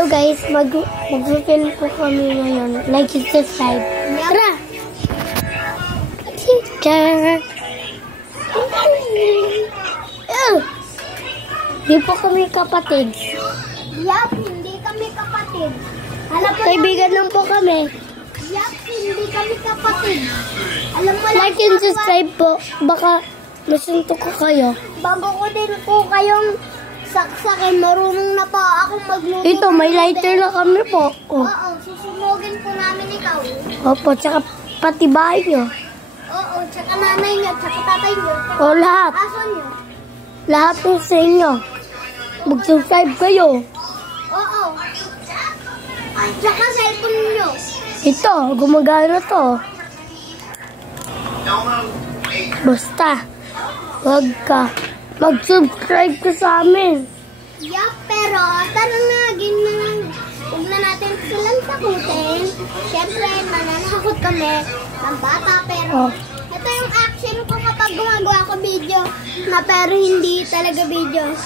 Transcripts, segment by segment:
So guys, mag-film po kami ngayon. Like and subscribe. Tara! Hindi po kami kapatid. Yup, hindi kami kapatid. Kaibigan lang po kami. Yup, hindi kami kapatid. Alam mo lang. Like and subscribe po. Baka masuntok ko kayo. Bago ko din po kayong saksakin, marunong na po akong magluto. Ito, may lighter na kami po. Oh. Oo, susunugin po namin ikaw. Opo, tsaka pati bahay nyo. Oo, tsaka nanay nyo, tsaka tatay nyo. O, lahat. Aso nyo. Lahat po sa inyo. Mag-subscribe kayo. Oo. Tsaka cellphone nyo. Ito, gumagana to. Basta, wag ka. Mag-subscribe ka sa amin. Yup, pero tara na, ganyan. Huwag na natin silang takutin. Siyempre, mananakot kami ng bata, pero ito yung action ko kapag gumagawa ko video na pero hindi talaga video.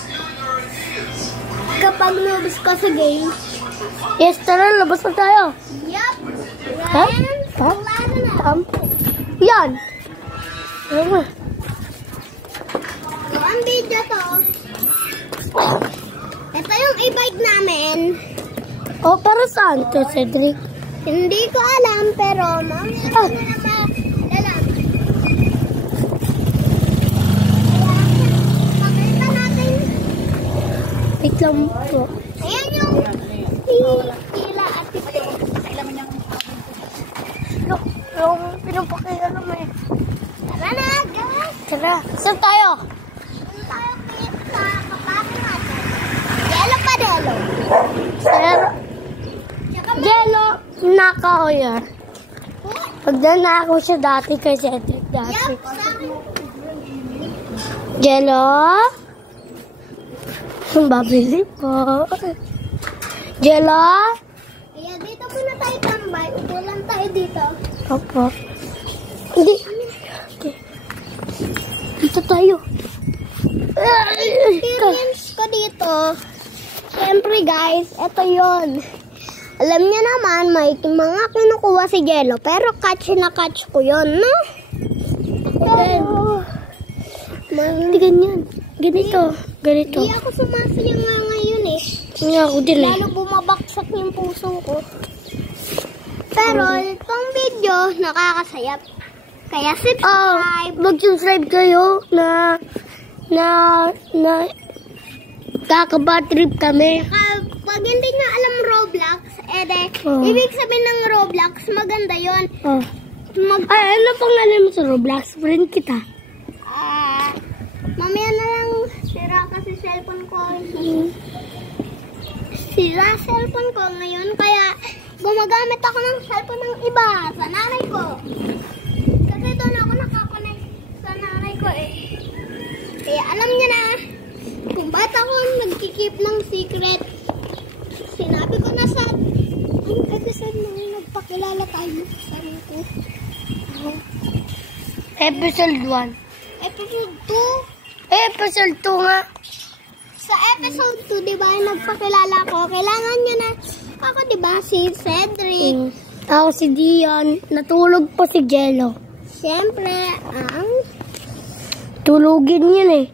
Kapag nubos ko sa game. Yes, tara, labas na tayo. Yup. Ha? Yan. Ha? Klaro na. Yan. Ano? So, ang video to. Ito yung e-bike namin. O, para saan to, Cedric? Hindi ko alam, pero mamaya na naman. Pakita natin. Wait lang po. Ayan yung pila at ito. Yung pinapakita naman. Tara na, guys. Tara, saan tayo? Tayo sa kapatid natin. Yellow pa delo. Sir, Jello, nakaw yan. Pagdanakaw siya dati kay Cedric dati. Yup, sa akin. Jello? Babili po. Jello? Kaya dito muna tayo tambay. Upo lang tayo dito. Opo. Hindi. Dito tayo. Experience ko dito. Siyempre guys, ito yon. Alam niya naman, may mga kinukuha si Jello. Pero catch na catch ko yon, no? Hindi ganyan. Ganito. Ganito. Hindi ako sumasaya nga ngayon eh. Hindi ako din eh. Lalo bumabaksak yung puso ko. Pero itong video, nakakasayap. Kaya subscribe. Mag-subscribe kayo na kakabad trip kami. Pag hindi nga alam Roblox, ibig sabihin ng Roblox, maganda yon. Ay, ano pangalan mo sa Roblox? Friend kita. Mamaya na lang, sira kasi cellphone ko. Sira cellphone ko ngayon, kaya gumagamit ako ng cellphone ng iba sa nanay ko. Kasi doon ako nakakonect sa nanay ko eh. Kaya alam niya na, kung ba't ako nagkikip ng secret, sinabi ko na sa episode nung nagpakilala tayo sa ko. Episode 1. Episode 2? Episode 2 nga. Sa episode 2, di ba, nagpakilala ko, kailangan niya na ako, di ba, si Cedric. Ako si Dion. Natulog po si Jello. Siyempre, tulugin yun eh.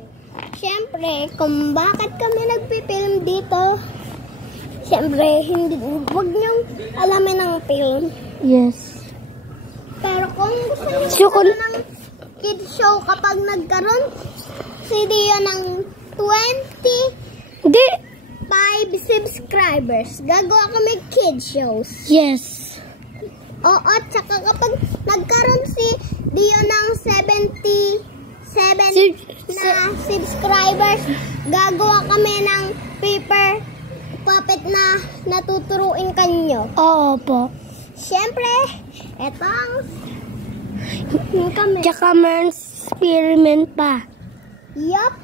siyempre, kung bakit kami nagpipilm dito, siyempre, huwag niyong alamin ang film. Yes. Pero kung gusto niyo ng kids show kapag nagkaroon si Dio ng 25 subscribers, gagawa kami kids shows. Yes. Oo, tsaka kapag nagkaroon si Dio ng 77 na subscribers, gagawa kami ng paper puppet na natuturuin kanyo. Oo po. Siyempre, eto ang kami. Tsaka may experiment pa. Yup.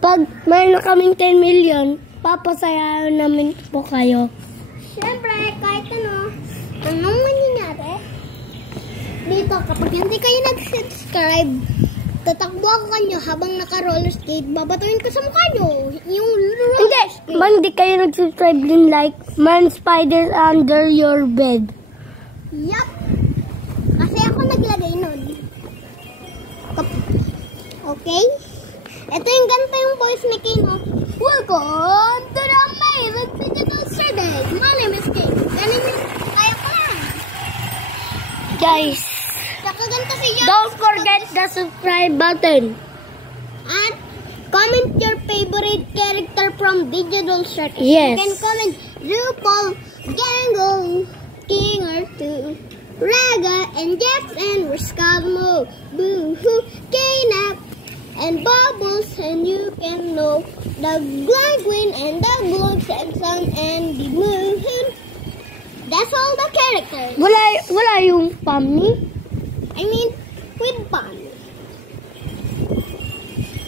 Pag mayroon kaming 10 million, papasayahan namin po kayo. Siyempre, kahit anong mangyayari, dito kapag hindi kayo nag-subscribe, tatakbo ako kanyo habang naka-roller skate, babatuin ko sa mukha nyo. Yung Hindi, man di kayo nag-subscribe din like Man Spiders Under Your Bed. Yup. Kasi ako naglagay nun. Okay? Ito yung ganito yung voice ni Kino. Welcome to the amazing digital service. My name is King. Kaya ko lang. Guys, Tsaka ganito si Young. don't forget the subscribe button. And comment your favorite character from Digital Circus. Yes. You can comment RuPaul, Django, King R2, Raga, and Jax, and Riscalmo, Boo-hoo, K-Nap, and Bubbles, and you can know the Glagwin, and the Glug Samson, and the Moon. That's all the characters. Wala yung family. I mean, with fun.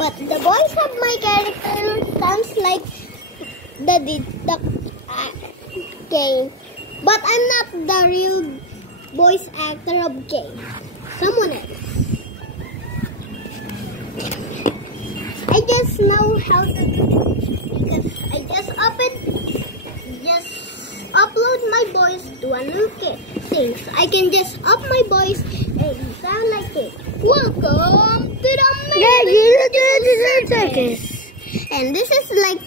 But the voice of my character sounds like the Kane. But I'm not the real voice actor of Kane. Someone else. I just know how to do it because I just upload my voice to a new thing. So I can just up my voice and sound like it. Welcome to the amazing circus. And this is like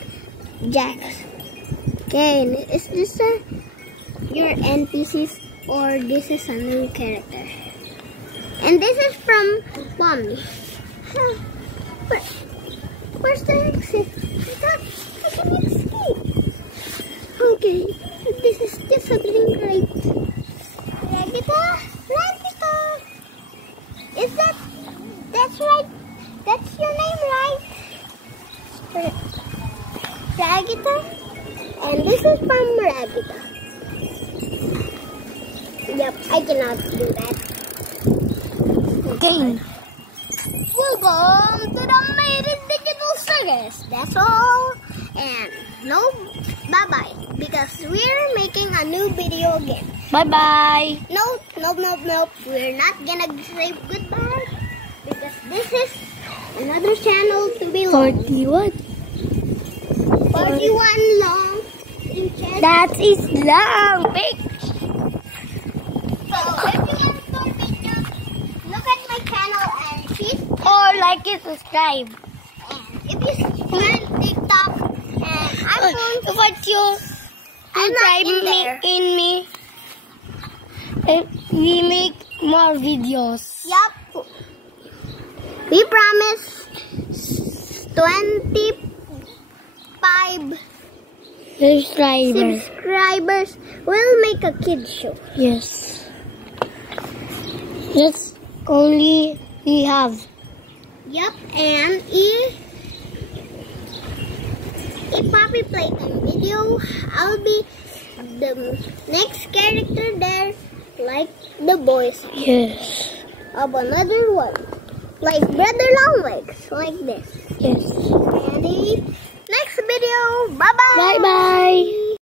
Jax. Okay, is this your NPCs or this is a new character? And this is from Pomni. Where's the exit? I thought I can escape. Okay, this is just something great. Ragita! Is that's right? That's your name, right? Ragita? And this is from Ragita. Yep, I cannot do that. Game. Welcome to the amazing digital circus. That's all. And no, bye-bye. Because we're making a new video again. Bye-bye. Nope. We're not gonna say goodbye. Because this is another channel to be long. 41. 41 long. That is long, big. So, if you want more videos, look at my channel and hit. Or like and subscribe. And if you're on TikTok, and I'm What you I'm not subscribe in there. in me. And we make more videos. Yup. We promise 25 subscribers will make a kids show. Yes. That's only we have. Yup. And if Poppy Playtime video, I'll be the next character there, like the boys Yes. of another one, like Brother Longlegs, like this. Yes. And the next video, bye bye. Bye-bye.